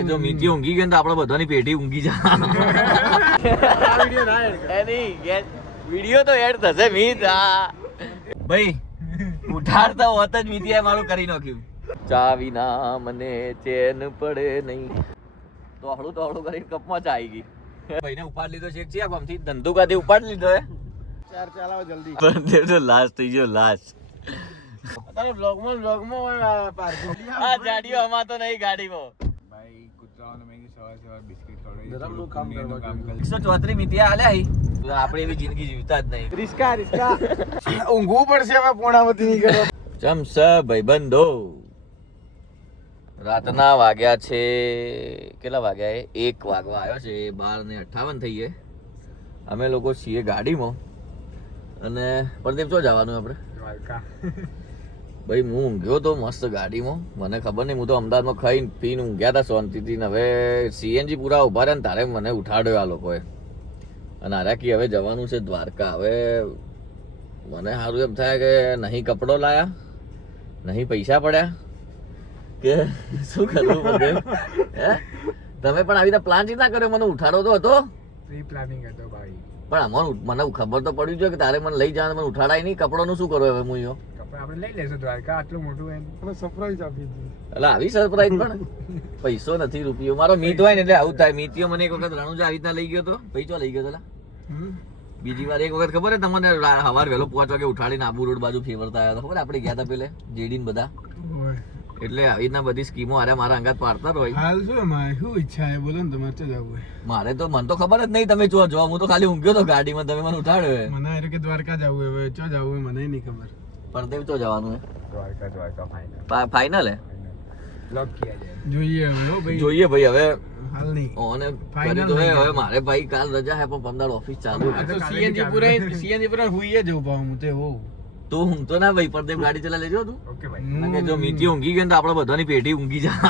કે જો મીઠી ઊંઘી ગઈ ને તો આપણે બધાની પેઢી ઊંઘી જા એની વિડિયો તો એડ થશે મીત આ ભાઈ ઉઠાડતા હોત જ મીતીએ મારું કરી નાખ્યું. ચા વિના મને ચેન પડે નહીં. તોહડું તોહડું કરીને કપમાં ચા આવી ગઈ. ભાઈને ઉપાડ લીધો છે ચિયા કોમથી ધંધો કાથી ઉપાડ લીધો હે. ચાર ચાલાવો જલ્દી. પણ તો લાસ્ટ થઈ ગયો લાસ્ટ અત્યારે બ્લોગમાં બ્લોગમાં પાર્કિંગ આ જાડીઓ આ ગાડીઓ અમાર તો નહીં ગાડીમાં. ભાઈ આપણે એવી જિંદગી જીવતા જ નહીં. રિસ્કા રિસ્કા. ઊંઘવું પડશે હવે પૂર્ણાવતી નહીં કરો ચમસ ભાઈબંધો. રાતના વાગ્યા છે. કેટલા વાગ્યા એક વાગવા આવ્યો છે. બાર ને અઠાવન થઈએ અમે લોકો છીએ ગાડીમાં. અને પ્રદીપ શું જવાનું આપણે? દ્વારકા. ભાઈ હું ઊંઘ્યો તો મસ્ત ગાડીમાં. મને ખબર નહીં હું તો અમદાવાદમાં ખાઈને પીને ઊંઘ્યા હતા શાંતિથી ને હવે સીએનજી પૂરા ઊભા રહ્યા ને તારે મને ઉઠાડ્યો આ લોકોએ. અને આરાકી હવે જવાનું છે દ્વારકા. હવે મને સારું એમ થાય કે નહીં કપડો લાયા નહીં પૈસા પડ્યા કે શું કરવું બધે? હે? તમે પણ આવી રીતે પ્લાન ચિંતા ના કર્યો મને ઉઠાડો તો હતો? પ્રી પ્લાનિંગ હતો ભાઈ. પણ આમાં મને ખબર તો પડી છે કે તારે મને લઈ જવાનું મને ઉઠાડાય નહીં. કપડોનું શું કરો હવે હું યો? કપડા આપણે લઈ લેશું દ્વારકા આટલું મોટું એમ. અમે સરપ્રાઈઝ આપી દીધું. એટલે આવી સરપ્રાઈઝ પણ. પૈસો નથી રૂપિયો. મારો મીત હોય ને એટલે આવું થાય. મીતિયો મને એક વખત રણુજા આવી રીતના લઈ ગયો તો. પૈસો લઈ ગયો તો બીજી વાર એક વખત ખબર હે તમને? સવાર વહેલો પાંચ વાગે ઉઠાડીને આબુ રોડ બાજુ ફેવરતા આવ્યા હતા. ખબર આપણે ગયા હતા પેલે જેડીન બધા. એટલે આવી રીતના બધી સ્કીમો આરે મારા અંગાત પાડતા હોય. હાલ શું મારે શું ઈચ્છા છે? બોલો ને તમારે તો જવું હોય મારે તો મને તો ખબર જ નહીં તમે ચો જો હું તો ખાલી ઊંઘ્યો તો ગાડીમાં તમે મને ઉઠાડ્યો મને એટલે કે દ્વારકા જવું હવે ચો જવું મને નહીં ખબર. પરદેવ તો જવાનું હે. દ્વારકા દ્વારકા ફાઇનલ હે? લોક કિયા જાય જોઈએ હવે ભાઈ. જોઈએ ભાઈ હવે હાલ નહીં. ઓને Final તો હે. હવે મારે ભાઈ કાલ રજા હે પણ પંદર ઓફિસ ચાલુ આ તો સીએનજી પૂરા સીએનજી પૂરા હુઈએ જવું પાછું હું તે હોઉં તું ઊંઘતો ના ભાઈ પરદેવ ગાડી ચલા લેજો તું. ઓકે ભાઈ. જો ઊંઘી ગઈ ને તો આપણે બધાની પેઢી ઊંઘી જા.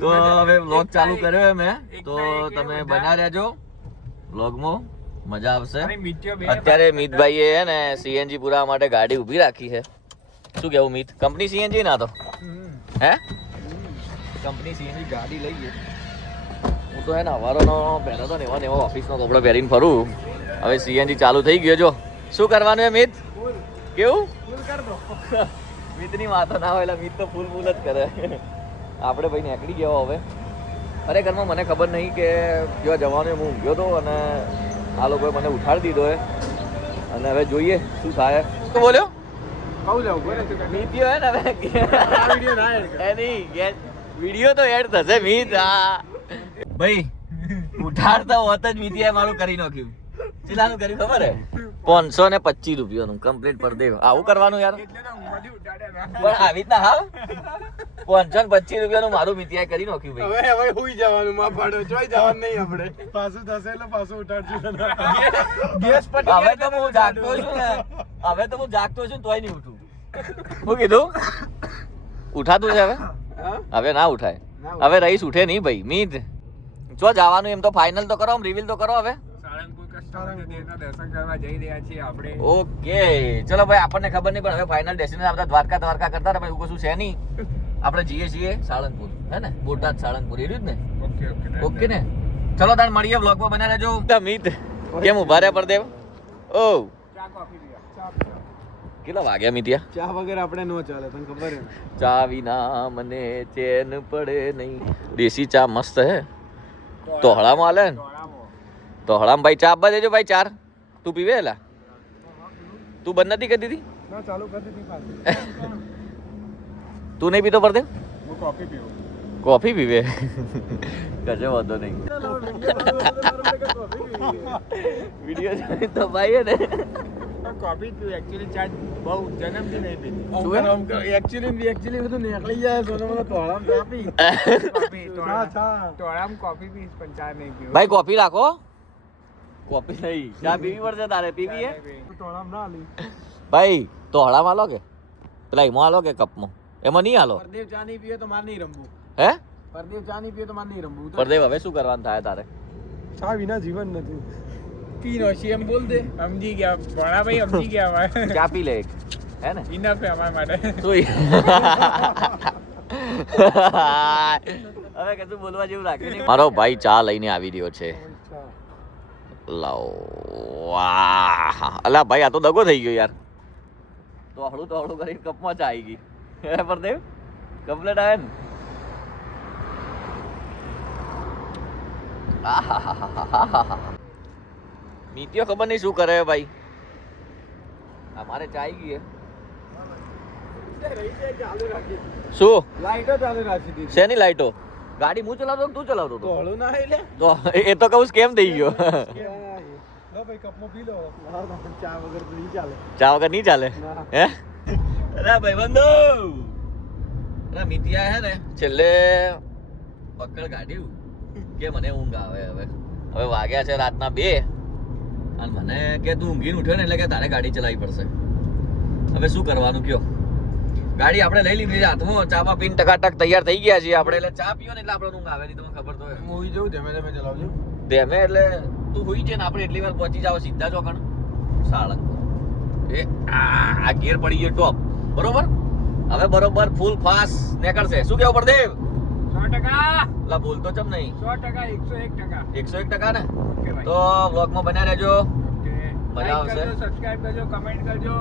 તો હવે વ્લોગ ચાલુ કર્યો હે મેં. તો તમે બના રહેજો વ્લોગમાં મજા આવશે. અરે મિત્યો બે અત્યારે મિતભાઈએ હે ને સીએનજી પુરાવા માટે ગાડી ઊભી રાખી છે. શું કેવું મિત? કંપની સીએનજી ના તો? હે? કંપની સીએનજી ગાડી લઈ લઈએ હું તો હે ને અવારોનો પહેરો તો એવા ને એવો ઓફિસનો કપડો પહેરીને ફરું. હવે સીએનજી ચાલુ થઈ ગયો જો. શું કરવાનું હે મિત? કેવું? મિતની વાતો ના હોય એટલે મિત તો ફૂલ ફૂલ જ કરે. આપણે ભાઈ નીકળી ગયા હવે. ખરેખરમાં મને ખબર નહીં કે જ્યાં જવાનું હું ઊંઘ્યો હતો અને આ લોકોએ મને ઉઠાડી દીધો હે. અને હવે જોઈએ શું થાય. તો બોલ્યો? કહું લેવું બોલે નીતિઓ હે ને હવે. વીડિયો ના એડ એની વીડિયો તો એડ થશે મીત આ. ભાઈ ઉઠાડતા હોત જ મીતિએ મારું કરી નાખ્યું. ચિલાનું કર્યું ખબર હે? પાંચસો ને પચીસ રૂપિયાનું કમ્પ્લીટ પર દે આવું કરવાનું યાર. પણ આવી રીતના હાવ પચીસ રૂપિયા રૂપિયાનું મારું મીતિયાએ કરી નાખ્યું ભાઈ. હવે હવે હુઈ જવાનું માં પાડો. જોઈ જવાનું નહીં આપણે. પાછું થશે એટલે પાછું ઉઠાડજો ગેસ પર હવે તો હું જાગતો છું ને. હવે તો હું જાગતો છું તોય નહીં ઉઠું. હું કીધું? ઉઠાતું છે હવે? હવે ના ઉઠાય. હવે રહીશ ઉઠે નહીં ભાઈ. મીત જો જવાનું એમ તો ફાઇનલ તો કરો રિવીલ તો કરો હવે. સાળંગપુર કસ્ટમર દેવના દર્શન કરવા જઈ રહ્યા છીએ આપણે. ઓકે ચલો ભાઈ આપણને ખબર નહીં પણ હવે ફાઇનલ ડેસ્ટિનેશન આપણે દ્વારકા દ્વારકા કરતા ભાઈ એવું કશું છે નહીં. આપણે જઈએ છીએ સાળંગપુર હે ને? બોટાદ સાળંગપુર એ રહ્યું ને? ઓકે ઓકે ઓકે ને? ચલો તાણ મળીએ બ્લોગમાં બના રહેજો. મિત કેમ ઊભા રહ્યા પરદેવ? ઓ. ચા કોફી પીવા કેટલા વાગ્યા મિતિયા ચા વગર આપણે નો ચાલે તને ખબર હે ચા વિના મને ચેન પડે નહીં. દેશી ચા મસ્ત હે. તોહળામાં આલે ને? તોહળામાં ભાઈ ચા આપવા દેજો ભાઈ ચાર. તું પીવે એલા? તું બંધ નથી કરી દીધી ના ચાલુ કરી દીધી પાછી. તું નહીં પીતો પરદેવ હું કોફી પીવું કોફી પીવે કશે વાંધો નહીં વીડિયો જોઈને તો ભાઈ ને કોફી જ પીવું એકચ્યુઅલી ચા બહુ જન્મથી નહીં પીધી શું હે? એકચ્યુઅલી એકચ્યુઅલી બધું નીકળી જાય સોનો મને તોળામ કાપી કોફી ચા ચા તોડામ કોફી પીશ પણ ચા નહીં પીવું ભાઈ કોફી રાખો કોફી નહીં ચા પીવી પડશે તારે પીવી હે તોળામ ના લી ભાઈ તોહળામાં હાલો કે પેલા એમાં હાલો કે કપમાં એમાં નહીં હાલો. પરદેવ ચા નહીં પીવે તો માર નહીં રમવું. હે? પરદેવ ચા નહીં પીવે તો માર નહીં રમવું. પરદેવ હવે શું કરવાનું થાય તારે? ચા વિના જીવન નથી. પીનો છે એમ બોલ દે. સમજી ગયા. ભણા ભાઈ સમજી ગયા ચા પી લે એક. હે ને? ઇનફ પે અમારા માટે. શું હવે કશું બોલવા જેવું રાખ્યું નહીં. મારો ભાઈ ચા લઈને આવી રહ્યો છે. લાવ. વાહ. અલા ભાઈ આ તો દગો થઈ ગયો યાર. તો હળું તો હળું કરી કપમાં ચા આવી ગઈ. હે પરદેવ કમ્પ્લેટ આવે ને આહાહાહાહાહા. નીતિઓ ખબર નહીં શું કરે ભાઈ અમારે ચા આવી ગઈ હે. શું લાઈટો ચાલુ રાખી દીધી શેની લાઈટો ગાડી હું ચલાવતો કે તું ચલાવતો હતો તોળું ના એટલે તો એ તો કહું કેમ થઈ ગયો લો ભાઈ કપમાં પી લો ચા વગર તો નહીં ચાલે ચા વગર નહીં ચાલે ના. હે અરે ભાઈ બંધુ! અરે મિતિયા હે ને છેલ્લે પકડ કાઢ્યું કે મને ઊંઘ આવે હવે. હવે વાગ્યા છે રાતના બે. અને મને કે તું ઊંઘીને ઉઠ્યો ને એટલે કે તારે ગાડી ચલાવી પડશે. હવે શું કરવાનું કયો? ગાડી આપણે લઈ લીધી હાથમાં ચા પીન પીને ટકાટક તૈયાર થઈ ગયા છીએ આપણે. એટલે ચા પીઓ ને એટલે આપણે ઊંઘ આવે નહીં તમને ખબર તો હોય. મૂવી જવું ધીમે ધીમે ચલાવજો. ધેમે એટલે તું હુઈ છે ને આપણે એટલી વાર પહોંચી જાવ સીધા ચોકણ સાળંગ એ આ આ ગેર પડી ગયો ટોપ. બરોબર? હવે બરોબર ફૂલ ફાસ્ટ નીકળશે. શું કેવું પરદેવ સો ટકા. લા તો ચમ નહીં. સો ટકા એકસો એક ટકા. એકસો એક ટકા ને? તો વ્લોગમાં બન્યા રહેજો. મજા આવશે. સબસ્ક્રાઇબ કરજો કમેન્ટ કરજો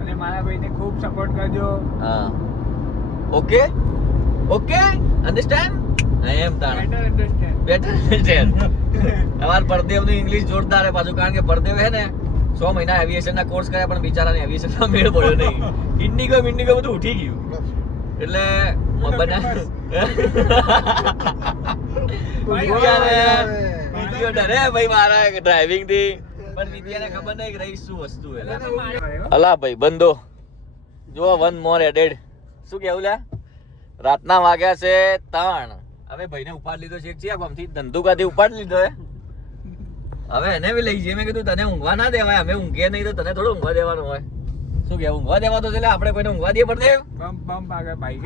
અને મારા ભાઈને ખૂબ સપોર્ટ કરજો. હા. Okay? Okay? Understand I am than better understand better understand તમાર પરદેવનું ઇંગ્લિશ જોરદાર છે પાછું કારણ કે પરદેવ હે ને સો મહિના એવિએશનના કોર્સ કર્યા પણ બિચારાને એવિએશન મેળ પડ્યો નહીં. ઇન્ડિગો ઇન્ડિગો બધું ઉઠી ગયું. એટલે બના ભાઈ મારા ડ્રાઇવિંગથી. પણ વિદ્યાને ખબર નહીં રહી શું વસ્તુ અલા ભાઈ બંધો. જો વન મોર એડેડ શું કેવું લ્યા રાતના વાગ્યા છે ત્રણ હવે ભાઈને ઉપાડ લીધો છે. એક છે આમથી ધંધુકાથી ઉપાડ લીધો હે. હવે એને બી લઈ જઈએ. મેં કીધું તને ઊંઘવા ના દેવાય અમે ઊંઘીએ નહીં તો તને થોડું ઊંઘવા દેવાનું હોય. શું કે ઊંઘવા દેવા તો એટલે આપણે કોઈને ઊંઘવા દઈએ પડે પંપ પંપ આગળ ભાઈ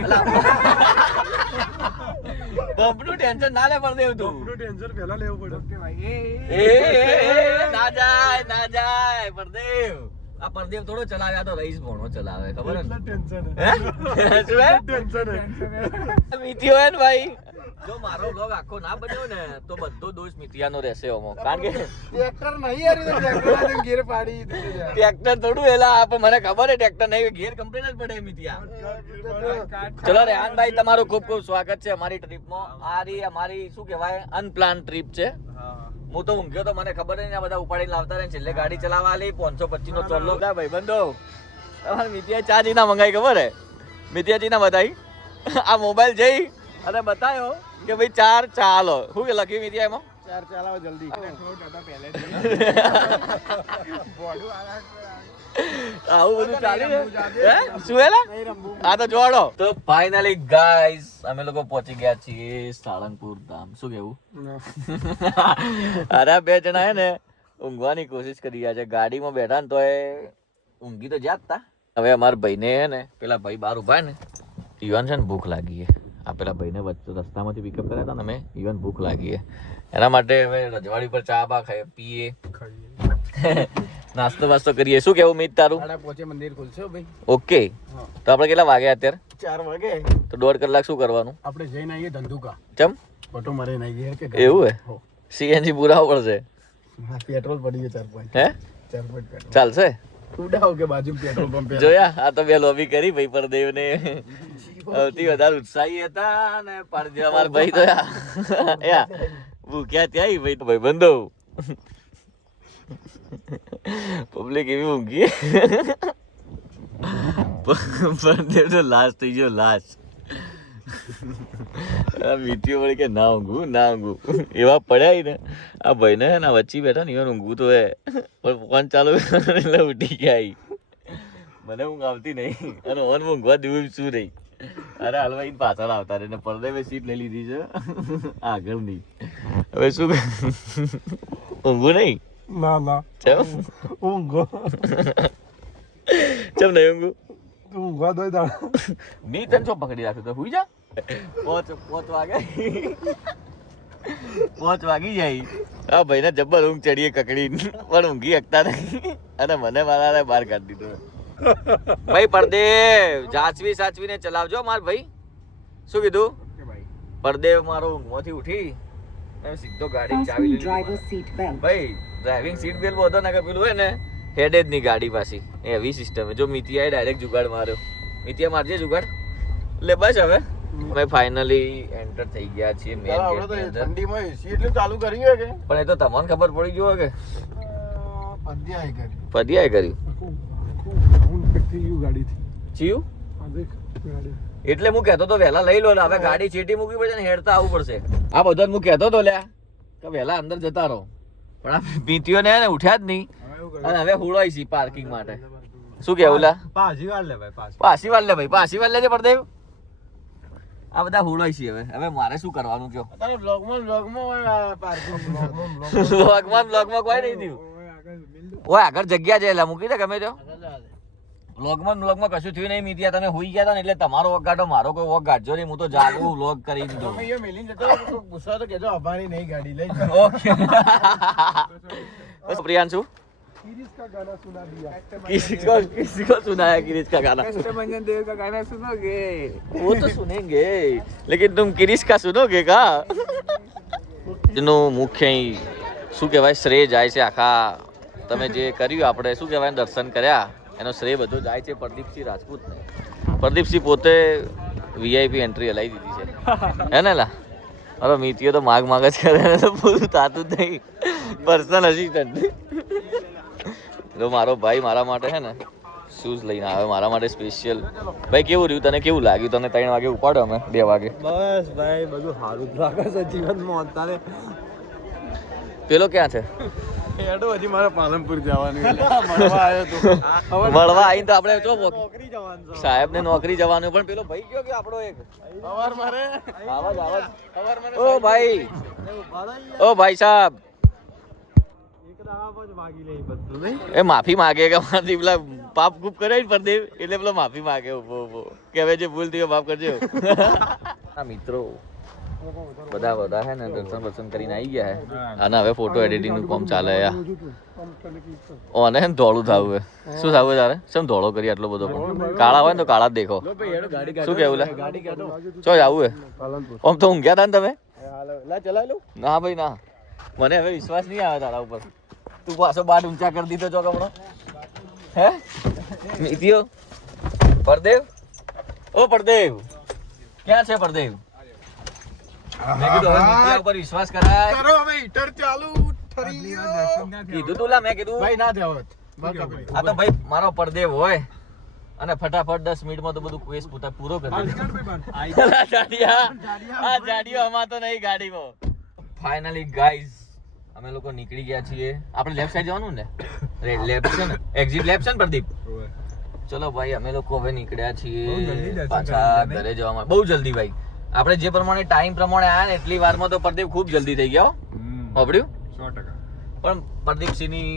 બમ્પનું ટેન્શન ના લે પડે તું. આપણું ટેન્શન પહેલા લેવું પડે. ઓકે ભાઈ એ, ના જાય ના જાય પરદેવ. આ પરદેવ થોડો ચલાવે આ તો રહીશ ભણો ચલાવે ખબર ને? ટેન્શન હે? શું હે? ટેન્શન હે. મિતિયો હોય ને ભાઈ. જો મારો vlog આખો ના બન્યો ને તો બધો દોષ મિતિયાનો રહેશે ઓમો કારણ કે ટ્રેક્ટર નહીં આવી તો ટ્રેક્ટર ગેર પાડી દીધું ટ્રેક્ટર થોડું એલા આપે મને ખબર હે ટ્રેક્ટર નહીં ઘેર કમ્પ્લેન જ પડે મિતિયા ચલો રેહાનભાઈ તમારું ખૂબ ખૂબ સ્વાગત છે અમારી ટ્રીપમાં આ રી અમારી શું કહેવાય અનપ્લાન ટ્રીપ છે. હું. તો ઊંઘ્યો તો મને ખબર નહીં આ બધા ઉપાડીને લાવતા રહે છેલ્લે ગાડી ચલાવવા આલી પાંચસો પચીસ નો ચોલ્લો. ભાઈ બંધો. તમારે મિત્યા ચા જીના મંગાઈ ખબર હે મિતિયા જીના બધાઈ આ મોબાઈલ જઈ અને બતાવ્યો કે ભાઈ ચાર ચાલો. શું કે લખ્યું મિતિયા એમાં? ચાર ચાલાવો જલ્દી. આવું બધું ચાલ્યું આ તો જોડો. તો ફાઇનલી ગાઈસ અમે લોકો પહોંચી ગયા છીએ સાળંગપુર ધામ. શું કેવું? અરે બે જણા હે ને ઊંઘવાની કોશિશ કરી રહ્યા છે. ગાડીમાં બેઠા ને તો એ ઊંઘી તો જ્યાં તા. હવે અમારા ભાઈને હે ને પેલા ભાઈ બહાર ઊભા ને યુવાન છે ને ભૂખ લાગી છે આ પેલા ભાઈને વચ્ચે રસ્તામાંથી પિકઅપ કર્યા હતા ને અમે ઇવન ભૂખ લાગી એના માટે હવે રજવાડી પર ચા બા ખાઈએ પીએ. નાસ્તો વાસ્તો કરીએ. શું કેવું મિત તારું? પોચે મંદિર ખુલશે ભાઈ. ઓકે. તો આપણે કેટલા વાગ્યા અત્યારે? ચાર વાગે. તો દોઢ કલાક શું કરવાનું? આપણે જઈને આવીએ ધંધુકા. ચમ? ફોટો મારીને આવીએ કે એવું હે? સીએનજી પુરાવું પડશે. પેટ્રોલ પડી ગયો ચાર પોઈન્ટ હે? ચાર પોઈન્ટ ચાલશે? ઉડાવ કે બાજુ પેટ્રોલ પંપ જોયા આ તો બે લોબી કરી ભાઈ પરદેવ ને સૌથી વધારે ઉત્સાહી હતા અને જે અમારા ભાઈ તો ભૂખ્યા ત્યાં ભાઈ તો ભાઈ બંધો. પબ્લિક એવી ઊંઘી. પરદેવ તો લાશ થઈ ગયો લાશ મીઠી વળી કે ના ઊંઘું ના ઊંઘું. એવા પડ્યા ને. આ ભાઈને ને વચ્ચે બેઠા ને ઈવન ઊંઘવું તો હે. પણ ફોન ચાલુ એટલે ઉઠી ગયા મને ઊંઘ આવતી નહીં. અને ઓન ઊંઘવા દેવું શું નહીં અરે હલવાઈ પાછળ આવતા રે પડદે મેં સીટ લઈ લીધી છે. આગળની હવે શું ઊંઘું નહીં? ના ના. ચમ? ઊંઘો. ચમ નહીં ઊંઘું? ઊંઘવા દોય દાડા. ની તને શું પકડી રાખ્યો તો? હુઈ જા. પોચ પોચ વાગે. પોચ વાગી જાય. આ ભાઈને જબ્બર ઊંઘ ચડીએ કકડી પણ ઊંઘી શકતા નહીં. અને મને મારા બહાર કાઢી દીધો. ભાઈ પરદેવ જાચવી સાચવીને ચલાવજો માર ભાઈ. શું કીધું? ભાઈ. પરદેવ મારો ઊંઘમાંથી ઉઠી સીધો ગાડી ચાવી લીધી. ભાઈ ડ્રાઇવિંગ સીટ બેલ્ટ બધો ને કે પેલું હોય ને હેડ જ નહીં ગાડી પાછી. એવી સિસ્ટમ જો મિતિયાએ ડાયરેક્ટ જુગાડ માર્યો. મિતિયા મારજે જુગાડ. એટલે બસ હવે. અમે ફાઇનલી એન્ટર થઈ ગયા છીએ મેન આપણે તો અંદર. ઠંડીમાં એસી એટલું ચાલુ કરી હોય કે? પણ એ તો તમને ખબર પડી ગયો કે? પંદ્યા કર્યું પદિયાએ કર્યું. ચિયું એટલે હું કહેતો તો વહેલા લઈ લો ને હવે ગાડી ચેટી મૂકવી પડશે ને હેડતા આવવું પડશે. આ બધો હું કહેતો તો લ્યા કે વહેલા અંદર જતા રહો. પણ આ પીતીઓ ને ઉઠ્યા જ નહીં. અને હવે હુડાઈ છે પાર્કિંગ માટે. શું કેવું લા? પાછી વાર લે ભાઈ પાછી. વાર લે ભાઈ પાછી વાર લેજે પરદેવ. આ બધા હુળવાઈ છે હવે. હવે મારે શું કરવાનું કયો? અત્યારે બ્લોગમાં બ્લોગમાં પાર્કિંગ બ્લોગમાં બ્લોગમાં કોઈ નહીં થયું. ઓય આગળ જગ્યા છે એટલે મૂકી દે ગમે તો બ્લોગમાં બ્લોગમાં કશું થયું નહીં મીતિયા તમે હુઈ ગયા હતા ને એટલે તમારો વોક ગાડો મારો કોઈ વોક ગાડજો નહીં હું તો જાગું વ્લોગ કરી દીધો તમે અહીંયા મેલીને જતા રહો તો ગુસ્સા તો કહેજો અભાની નહીં ગાડી લઈ જાઓ ओके बस प्रियांशु किसी को किसी को सुनाया किरिश का गाना कष्टभंजन देव का गाना सुनोगे वो तो सुनेंगे लेकिन तुम किरिश का सुनोगे का જેનું મુખ્ય અહીં શું કહેવાય શ્રેય જાય છે આખા તમે જે કર્યું આપણે શું કહેવાય દર્શન કર્યા એનો શ્રેય બધો જાય છે પ્રદીપસિંહ રાજપૂતને. પ્રદીપસિંહ પોતે વીઆઈપી એન્ટ્રી હલાવી દીધી છે. હે ને લા? અરે મીતીઓ તો માગ માગ જ કરે તો પૂરું થતું જ નહીં. પર્સનલ અસિસ્ટન્ટ તો મારો ભાઈ મારા માટે હે ને શૂઝ લઈને આવે મારા માટે સ્પેશિયલ ભાઈ કેવું રહ્યું તને? કેવું લાગ્યું તને? ત્રણ વાગે ઉપાડો અમે? બે વાગે? બસ ભાઈ બધું સારું લાગે છે જીવનમાં અત્યારે. પેલો ક્યાં છે? હેડો હજી મારે પાલનપુર જવાનું મળવા આવ્યો તો. મળવા આવીને તો આપણે જો નોકરી જવાનું સાહેબ ને નોકરી જવાનું પણ પેલો ભાઈ ગયો કે આપણો એક? સવાર મારે? આવાજ આવાજ સવાર મારે ઓ ભાઈ. ઓ ભાઈ સાહેબ. એક દાડા જ ભાગી લે બધું નહીં? એ માફી માગે કે મારી પેલા પાપ ગુપ કરે ને પરદેવ એટલે પેલો માફી માગે ઊભો ઊભો. કે હવે જે ભૂલ થઈ બાપ માફ કરજો. આ મિત્રો. બધા બધા હે ને દર્શન વર્શન કરીને આવી ગયા હે. અને હવે ફોટો એડિટિંગનું કામ ચાલે યા ઓ અને હે ધોળું થાવું હે. શું થાવું તારે? શું ધોળો કરી આટલો બધો કાળા હોય ને તો કાળા જ દેખો. શું કેવું લે? ચો આવું હે? આમ તો ઊંઘ્યા હતા ને તમે? ના ભાઈ ના. મને હવે વિશ્વાસ નહીં આવે તારા ઉપર. તું પાછો બાર ઊંચા કરી દીધો છો કમળો હે? નીતિઓ? પરદેવ? ઓ પરદેવ. ક્યાં છે પરદેવ? મેં કીધું હવે નીતિયા ઉપર વિશ્વાસ કરાય. કરો હવે હીટર ચાલુ ઠરી ગયો. કીધું તું મેં કીધું ભાઈ ના જાવ આ તો ભાઈ મારો પરદેવ હોય. અને ફટાફટ દસ મિનિટમાં તો બધું કેસ પૂતા પૂરો કરી આ જાડિયા આ જાડિયો નહીં ગાડીમાં. ફાઇનલી ગાઈઝ અમે લોકો નીકળી ગયા છીએ. આપણે લેફ્ટ સાઈડ જવાનું ને? લેફ્ટ છે ને? એક્ઝિટ લેફ્ટ છે ને પ્રદીપ? ચલો ભાઈ અમે લોકો હવે નીકળ્યા છીએ. પાછા ઘરે જવા માટે. બહુ જલ્દી ભાઈ. આપણે જે પ્રમાણે ટાઈમ પ્રમાણે આયા ને એટલી વારમાં તો પ્રદીપ ખૂબ જલ્દી થઈ ગયો હો. હોભળ્યું સો ટકા. પણ પ્રદીપસિંહની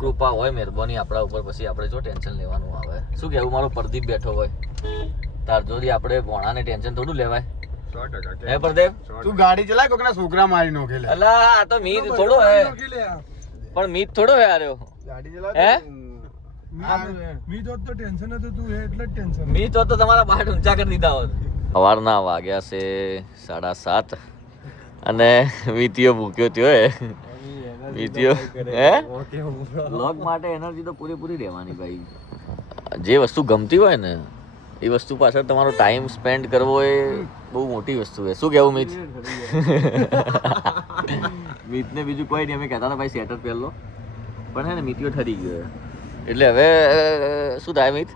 કૃપા હોય મહેરબાની આપણા ઉપર પછી આપણે જો ટેન્શન લેવાનું આવે. શું કહેવું? મારો પ્રદીપ બેઠો હોય. તાર જોડી આપણે ભોણાને ટેન્શન થોડું લેવાય. હે પ્રદેવ તું ગાડી ચલાય કોકના છોકરા મારી નો ખેલે અલા આ તો મીત થોડો હે. પણ મીત થોડો હે આર્યો ગાડી હે? ચલાવે મીત હોત તો તમારા બાટ ઊંચા કરી દીધા હોત. સવારના વાગ્યા છે સાડા સાત. અને વીતીઓ ભૂક્યો થયો એ વીતીઓ હે? લોક માટે એનર્જી તો પૂરેપૂરી રહેવાની ભાઈ. જે વસ્તુ ગમતી હોય ને એ વસ્તુ પાછળ તમારો ટાઈમ સ્પેન્ડ કરવો એ બહુ મોટી વસ્તુ છે. શું કહેવું મિત? મિતને બીજું કોઈ નહીં. અમે કહેતા હતા ભાઈ સેટર પહેલો પણ હે ને મિતિયો ઠરી ગયો એટલે હવે શું થાય મિત?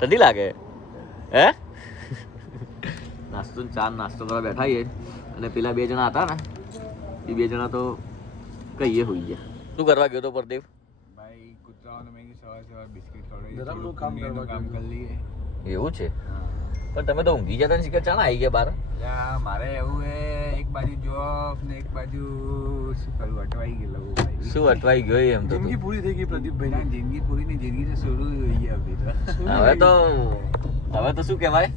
ઠંડી લાગે? હે? નાસ્તો ને ચા નાસ્તો કરવા બેઠા છીએ. અને પેલા બે જણા હતા ને એ બે જણા તો કહીએ હોઈ ગયા. શું કરવા ગયો તો પરદેવ ભાઈ કૂતરાઓને મેં સવાર સવાર બિસ્કિટ ખવડાવી કામ કરવા કામ કરી લઈએ. એવું છે? પણ તમે તો ઊંઘી જતા ને શીખર ચાણા આવી ગયા બાર? મારે એવું હે એક બાજુ જોબ ને એક બાજુ શું કરું અટવાઈ ગયેલો ભાઈ. શું અટવાઈ ગયો એમ તો જિંદગી પૂરી થઈ ગઈ ના, પ્રદીપભાઈ જિંદગી પૂરી ની જિંદગી તો શરૂ થઈ ગઈ હવે તો હવે તો શું કહેવાય?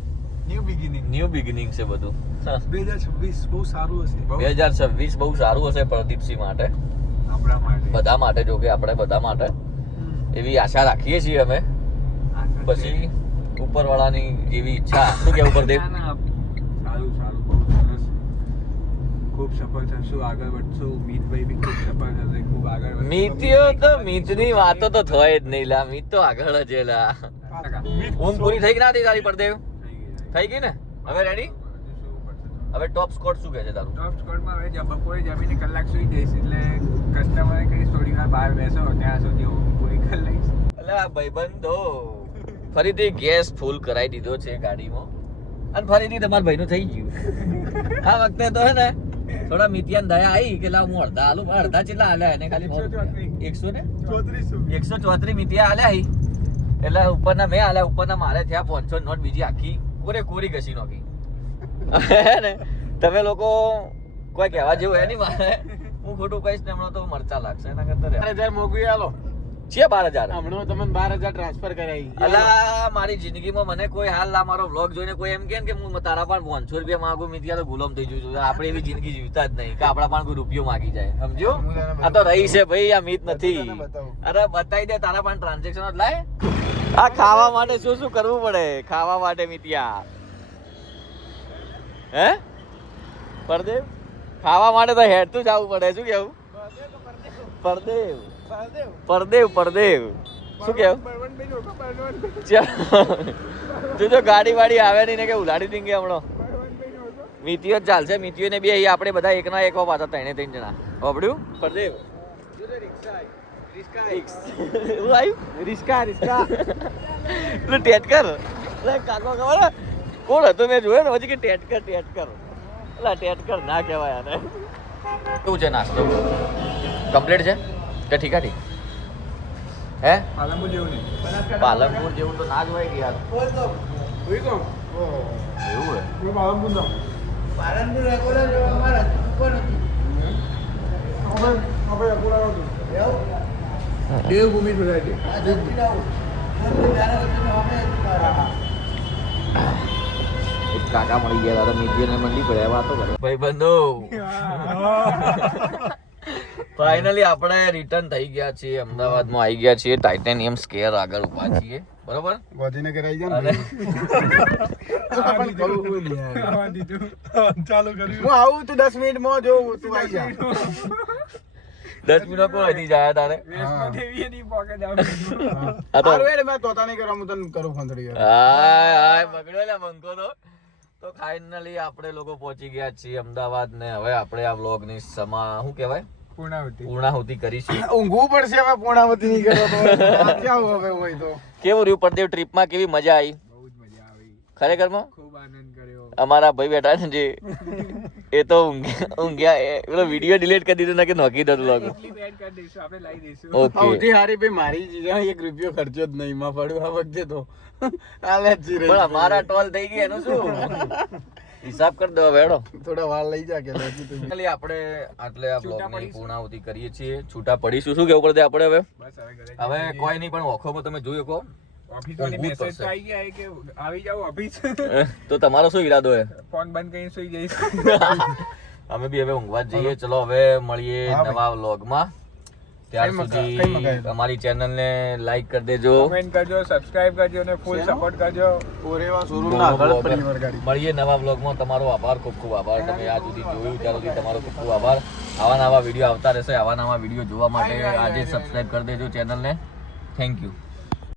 ન્યુ બિગિનિંગ ન્યૂ બિગિનિંગ છે બધું. બે હજાર છવ્વીસ બહુ સારું હશે. બે હજાર છવ્વીસ બહુ સારું હશે પ્રદીપસિંહ માટે. આપણા માટે. બધા માટે જો કે આપણે બધા માટે. એવી આશા રાખીએ છીએ અમે. પછી ઉપરવાળાની જેવી ઈચ્છા. શું કેવું ઉપર દેવ સારું સારું. સફળ થશું. આગળ વધશું. મીતભાઈ બી ખૂબ સફળ થશે. ખૂબ આગળ. મિત્યો તો મીતની વાતો તો થાય જ નહીં લા. મીત તો આગળ જ છે લા. ઊંઘ પૂરી થઈ કે ના થઈ તારી પડદે થઈ ગઈ ને? હવે રેડી હવે ટોપ સ્કોર શું કહે છે તારું? ટોપ સ્કોરમાં હવે જ- બપોરે જમીને કલાક સુઈ જઈશ એટલે કસ્ટમરે કઈ થોડી વાર બહાર બેસો ત્યાં સુધી હું પૂરી કરી લઈશ. એટલે આ ભાઈબંધો ફરીથી ગેસ ફૂલ કરાવી દીધો છે ગાડીમાં. અને ફરીથી તમારા ભાઈનું થઈ ગયું. આ વખતે તો હે ને થોડા મિતિયાન દયા આવી કે લાવ હું અડધા આલુ અડધા ચેટલા આલ્યા એને ખાલી એકસો ને? એકસો ચોત્રીસ મિતિયા આલ્યા હી એટલે ઉપરના મેં આલ્યા ઉપરના મારે થયા પાંચસો નોટ બીજી આખી કોરે કોરી ઘસી નાખી. તમે લોકો કોઈ કહેવા જેવું એની મારે? હું ખોટું કહીશ ને હમણાં તો મરચા લાગશે એના કરતા અરે હજાર મોગવી આલો. છે બાર હજાર. હમણાં તમે બાર હજાર ટ્રાન્સફર કરાવી. અલા મારી જિંદગીમાં મને કોઈ હાલ લા મારો વ્લોગ જોઈને કોઈ એમ કહે કે હું તારા પણ પાંચસો રૂપિયા માંગુ મેં તો ગુલામ થઈ જઉં છું. આપણે એવી જિંદગી જીવતા જ નહીં કે આપણા પણ કોઈ રૂપિયો માંગી જાય. સમજો આ તો રહી છે ભાઈ આ મીત નથી. અરે બતાવી દે તારા પણ ટ્રાન્ઝેક્શન જ લાય. આ ખાવા માટે શું શું કરવું પડે? ખાવા માટે મિતિયા હે? પરદેવ? ખાવા માટે તો હેડતું જ આવવું પડે શું કેવું? પરદેવ. પરદેવ. પરદેવ શું કેવું જો ગાડી વાડી આવે નહીં ને કે ઉલાડી દીંગે હમણાં. મિતિયો જ ચાલશે. મિતિયો ને બી અહીં આપણે બધા એકના એક પાછા ત્રણે ત્રણ જણા. વાપડ્યું પરદેવ. રિસ્કા રિસ્કા પેલું ટેટકર? કાકો ખબર? કોણ હતું? મેં જોયું ને પછી કે ટેટકર ટેટકર. એટલે ટેટકર ના કહેવાય આને. શું છે નાસ્તો? કમ્પ્લીટ છે? કે ઠીકા ઠીક હે? પાલનપુર જેવું નહીં. પાલનપુર જેવું તો ના જ હોય કે યાર. એવું હે? પાલનપુર નો પાલનપુર અકોલા હતું દેવભૂમિ સોસાયટી. એક કાકા મળી ગયા હતા મિતિયોને મંડી પડ્યા વાતો કરે. ભાઈ બંધો ફાઇનલી આપણે રિટર્ન થઈ ગયા છીએ અમદાવાદમાં આવી ગયા છીએ ટાઇટેનિયમ સ્કેર આગળ ઊભા છીએ. બરોબર? ગાંધીનગર આવી જાય ને ચાલુ કર્યું. હું આવું તું દસ મિનિટમાં જોઉં તું આવી જા. દસ મિનિટ કોઈ વધી જાય તારે. પોકેટ આ તો હારું મેં તોતા નહીં કરવા હું તને કરું ફોન થોડી. હાય હાય બગડ્યો લે બંકો તો. તો ફાઇનલી આપણે લોકો પહોંચી ગયા છીએ અમદાવાદ ને હવે આપણે આ વ્લોગની સમા શું કહેવાય? પૂર્ણાહુતિ. પૂર્ણાહુતિ કરીશું ઊંઘવું પડશે હવે પૂર્ણાવતી નહીં કરો તો. હવે હોય તો? કેવું રહ્યું પરદેવ ટ્રીપમાં? કેવી મજા આવી? બહુ જ મજા આવી. ખરેખરમાં? ખૂબ આનંદ કર્યો. અમારા ભાઈ બેઠા છે જે. એ તો ઊંઘ્યા. પેલો વીડિયો ડિલીટ કરી દીધો ને કે નોકી દો ઓકે સૌથી હારી ભાઈ મારી જીજા એક રૂપિયો ખર્ચ્યો જ નહીં. માં પડ્યું આ વખતે તો. આલે જ રહી પણ અમારા ટોલ થઈ ગયા એનું શું? હિસાબ કરી દો વેડો થોડા વાળ લઈ જા કે ખાલી આપણે આટલે આ છૂટા બ્લોગની પડીશું. પૂર્ણાહુતિ કરીએ છીએ. છૂટા પડીશું શું કેવું પડે આપણે હવે? હવે કોઈ નહીં પણ ઓખો તમે જોઈ શકો. ઓફિસ વાળી મેસેજ તો આવી ગયા કે આવી જાવ ઓફિસ તો તમારો શું ઈરાદો છે? ફોન બંધ કરીને સુઈ જઈશ. અમે બી હવે ઊંઘવા જઈએ. ચલો હવે મળીએ નવા વ્લોગમાં ત્યાર સુધી અમારી ચેનલ ચેનલને લાઈક કરી દેજો. કમેન્ટ કરજો સબસ્ક્રાઇબ કરજો અને ફૂલ સપોર્ટ કરજો. ઓરેવા શોરૂમ ના આગળ પરિવાર ગાડી મળીએ નવા વ્લોગમાં તમારો આભાર ખૂબ ખૂબ આભાર. તમે આ સુધી જોયું ત્યાં સુધી તમારો ખૂબ ખૂબ આભાર. આવા નવા વીડિયો આવતા રહેશે આવા નવા વીડિયો જોવા માટે આજે સબસ્ક્રાઇબ કરી દેજો ચેનલને. Thank you